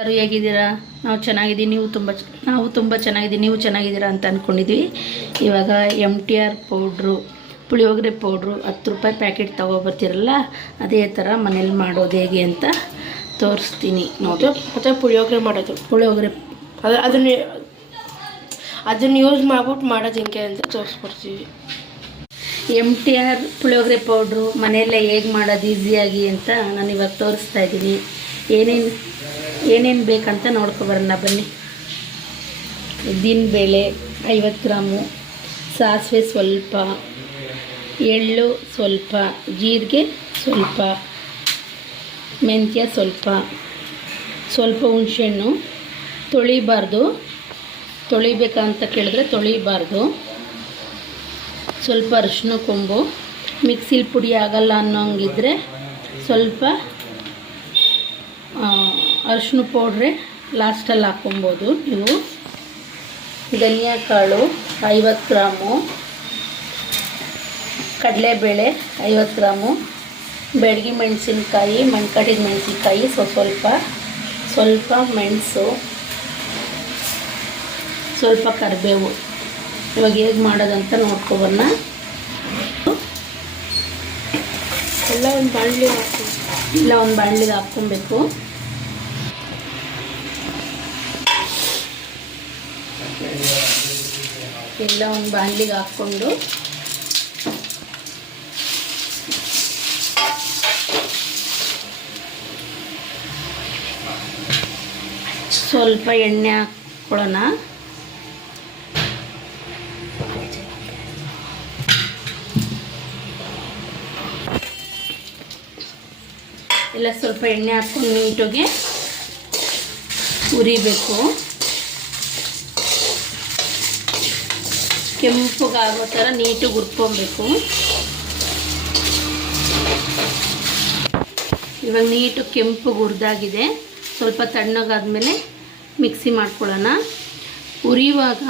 ಎಲ್ಲರೂ ಹೇಗಿದ್ದೀರಾ? ನಾವು ಚೆನ್ನಾಗಿದ್ದೀವಿ, ನಾವು ತುಂಬ ಚೆನ್ನಾಗಿದ್ದೀವಿ, ನೀವು ಚೆನ್ನಾಗಿದ್ದೀರಾ ಅಂತ ಅಂದ್ಕೊಂಡಿದ್ವಿ. ಇವಾಗ MTR ಪೌಡ್ರು, ಪುಳಿಯೋಗರೆ ಪೌಡ್ರು 10 ರೂಪಾಯಿ ಪ್ಯಾಕೆಟ್ ತೊಗೊಬರ್ತೀರಲ್ಲ, ಅದೇ ಥರ ಮನೇಲಿ ಮಾಡೋದು ಹೇಗೆ ಅಂತ ತೋರಿಸ್ತೀನಿ ನೋಡಿ. ಮತ್ತು ಪುಳಿಯೋಗರೆ ಮಾಡೋದು, ಪುಳಿಯೋಗರೆ ಅದನ್ನು ಯೂಸ್ ಮಾಡ್ಬಿಟ್ಟು ಮಾಡೋದು ಹಿಂಗೆ ಅಂತ ತೋರಿಸ್ಕೊಡ್ತೀವಿ. MTR ಪುಳಿಯೋಗರೆ ಪೌಡ್ರು ಮನೆಯಲ್ಲೇ ಹೇಗೆ ಮಾಡೋದು ಈಸಿಯಾಗಿ ಅಂತ ನಾನು ಇವಾಗ ತೋರಿಸ್ತಾ ಇದ್ದೀನಿ. ಏನೇನು ಬೇಕಂತ ನೋಡ್ಕೊಬರೋಣ ಬನ್ನಿ. ಉದ್ದಿನಬೇಳೆ 50 ಗ್ರಾಮು, ಸಾಸಿವೆ ಸ್ವಲ್ಪ, ಎಳ್ಳು ಸ್ವಲ್ಪ, ಜೀರಿಗೆ ಸ್ವಲ್ಪ, ಮೆಂತ್ಯ ಸ್ವಲ್ಪ ಹುಣಸೆಹಣ್ಣು. ತೊಳಿಬೇಕಂತ ಕೇಳಿದ್ರೆ ತೊಳಿಬಾರ್ದು. ಸ್ವಲ್ಪ ಅರಿಶಿನ ಕೊಂಬು. ಮಿಕ್ಸಿಲಿ ಪುಡಿ ಆಗಲ್ಲ ಅನ್ನೋಂಗಿದ್ರೆ ಸ್ವಲ್ಪ ಅರಿಶಿನ ಪೌಡ್ರೆ ಲಾಸ್ಟಲ್ಲಿ ಹಾಕ್ಕೊಬೋದು ನೀವು. ಧನಿಯಾ ಕಾಳು 50 ಗ್ರಾಮು, ಕಡಲೆಬೇಳೆ 50 ಗ್ರಾಮು, ಬೆಳಗ್ಗೆ ಮೆಣಸಿನ್ಕಾಯಿ, ಕಟ್ಟಿದ ಮೆಣಸಿನ್ಕಾಯಿ ಸ್ವಲ್ಪ ಮೆಣಸು, ಸ್ವಲ್ಪ ಕರಿಬೇವು. ಇವಾಗ ಹೇಗೆ ಮಾಡೋದಂತ ನೋಡ್ಕೊಬರೋಣ. ಎಲ್ಲ ಒಂದು ಬಾಣಲಿಗೆ ಹಾಕ್ಕೊಬೇಕು. ಎಲ್ಲ ಒಂದು ಬಾಣಲಿಗೆ ಹಾಕ್ಕೊಂಡು ಸ್ವಲ್ಪ ಎಣ್ಣೆ ಹಾಕ್ಕೊಳ್ಳೋಣ. ಎಲ್ಲ ಸ್ವಲ್ಪ ಎಣ್ಣೆ ಹಾಕ್ಕೊಂಡು ನೀಟಾಗಿ ಉರಿಬೇಕು. ಕೆಂಪಗಾಗೋ ಥರ ನೀಟಾಗಿ ಹುರ್ಕೊಬೇಕು. ಇವಾಗ ನೀಟು ಕೆಂಪು ಹುರಿದಾಗಿದೆ. ಸ್ವಲ್ಪ ತಣ್ಣಗಾದ್ಮೇಲೆ ಮಿಕ್ಸಿ ಮಾಡ್ಕೊಳ್ಳೋಣ. ಉರಿಯುವಾಗ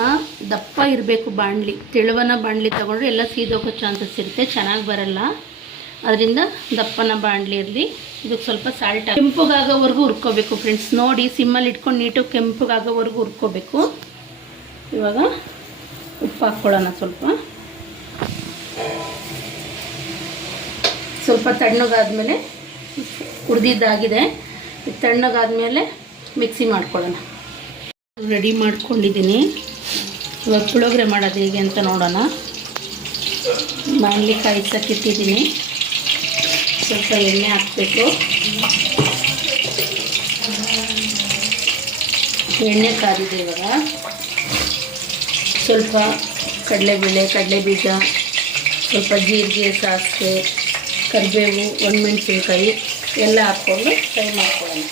ದಪ್ಪ ಇರಬೇಕು ಬಾಣಲಿ. ತೆಳುವನ ಬಾಣಲಿ ತೊಗೊಂಡ್ರೆ ಎಲ್ಲ ಸೀದೋಗೋ ಚಾನ್ಸಸ್ ಇರುತ್ತೆ, ಚೆನ್ನಾಗಿ ಬರಲ್ಲ. ಅದರಿಂದ ದಪ್ಪನ ಬಾಣಲಿ ಇರಲಿ. ಇದಕ್ಕೆ ಸ್ವಲ್ಪ ಸಾಲ್ಟ್ ಕೆಂಪುಗಾಗೋವರೆಗೂ ಹುರ್ಕೋಬೇಕು ಫ್ರೆಂಡ್ಸ್. ನೋಡಿ ಸಿಮ್ಮಲ್ಲಿ ಇಟ್ಕೊಂಡು ನೀಟು ಕೆಂಪುಗಾಗೋವರೆಗೂ ಹುರ್ಕೋಬೇಕು. ಇವಾಗ ಉಪ್ಪು ಹಾಕ್ಕೊಳ್ಳೋಣ. ಸ್ವಲ್ಪ ತಣ್ಣಗಾದ್ಮೇಲೆ ಹುರಿದಿದ್ದಾಗಿದೆ. ತಣ್ಣಗಾದ್ಮೇಲೆ ಮಿಕ್ಸಿ ಮಾಡ್ಕೊಳ್ಳೋಣ. ರೆಡಿ ಮಾಡ್ಕೊಂಡಿದ್ದೀನಿ. ಇವಾಗ ಪುಳಿಯೋಗರೆ ಮಾಡೋದು ಹೇಗೆ ಅಂತ ನೋಡೋಣ. ಬಾಣಲಿ ಕಾಯಿಸೋಕ್ಕಿಟ್ಟಿದ್ದೀನಿ. ಸ್ವಲ್ಪ ಎಣ್ಣೆ ಹಾಕಬೇಕು. ಎಣ್ಣೆ ಕಾದಿದೆ. ಇವಾಗ ಸ್ವಲ್ಪ ಕಡಲೆಬೇಳೆ, ಕಡಲೆಬೀಜ, ಸ್ವಲ್ಪ ಜೀರಿಗೆ, ಸಾಸಿವೆ, ಕರಿಬೇವು, ಒಣಮೆಣಸಿನ್ಕಾಯಿ ಎಲ್ಲ ಹಾಕ್ಕೊಂಡು ಫ್ರೈ ಮಾಡ್ಕೊಳ್ಳೋಣ.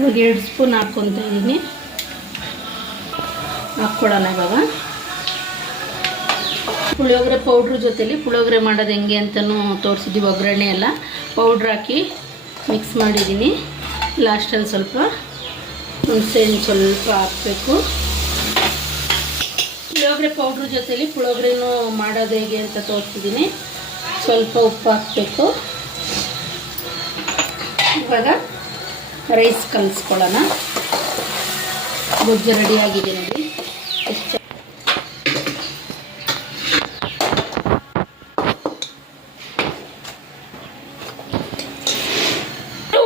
ಇವಾಗ 2 ಸ್ಪೂನ್ ಹಾಕ್ಕೊತಾ ಇದ್ದೀನಿ. ಹಾಕ್ಕೊಳ್ಳೋಣ. ಇವಾಗ ಪುಳಿಯೋಗರೆ ಪೌಡ್ರ್ ಜೊತೆಲಿ ಪುಳಿಯೋಗರೆ ಮಾಡೋದು ಹೆಂಗೆ ಅಂತಲೂ ತೋರಿಸಿದ್ದೀವಿ. ಒಗ್ಗರಣೆ ಎಲ್ಲ ಪೌಡ್ರ್ ಹಾಕಿ ಮಿಕ್ಸ್ ಮಾಡಿದ್ದೀನಿ. ಲಾಸ್ಟಲ್ಲಿ ಸ್ವಲ್ಪ ಹುಣಸೆಹಣ್ಣು ಸ್ವಲ್ಪ ಹಾಕಬೇಕು. ಪುಳಿಯೋಗರೆ ಪೌಡ್ರ್ ಜೊತೆಲಿ ಪುಳಿಯೋಗರೆನೂ ಮಾಡೋದು ಹೇಗೆ ಅಂತ ತೋರಿಸಿದ್ದೀನಿ. ಸ್ವಲ್ಪ ಉಪ್ಪು ಹಾಕಬೇಕು. ಇವಾಗ ರೈಸ್ ಕಲಿಸ್ಕೊಳ್ಳೋಣ. ಗೊಜ್ಜು ರೆಡಿಯಾಗಿದೆ ನೋಡಿ.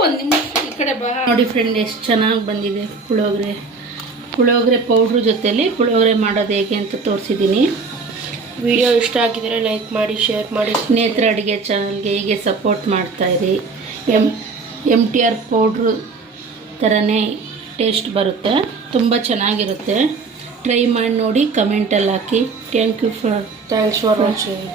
ಒಂದು ನಿಮಿಷ ಈ ಕಡೆ ಬಾ. ನೋಡಿ ಫ್ರೆಂಡ್, ಎಷ್ಟು ಚೆನ್ನಾಗಿ ಬಂದಿದೆ ಪುಳಿಯೋಗರೆ ಪೌಡ್ರ್ ಜೊತೆಲಿ ಪುಳಿಯೋಗರೆ ಮಾಡೋದು ಹೇಗೆ ಅಂತ ತೋರಿಸಿದ್ದೀನಿ. ವಿಡಿಯೋ ಇಷ್ಟ ಆಗಿದ್ರೆ ಲೈಕ್ ಮಾಡಿ, ಶೇರ್ ಮಾಡಿ. ನೇತ್ರ ಅಡುಗೆ ಚಾನಲ್ಗೆ ಹೀಗೆ ಸಪೋರ್ಟ್ ಮಾಡ್ತಾಯಿರಿ. MTR ಪೌಡ್ರು ಥರನೇ ಟೇಸ್ಟ್ ಬರುತ್ತೆ, ತುಂಬ ಚೆನ್ನಾಗಿರುತ್ತೆ. ಟ್ರೈ ಮಾಡಿ ನೋಡಿ, ಕಮೆಂಟಲ್ಲಿ ಹಾಕಿ. Thanks for watching.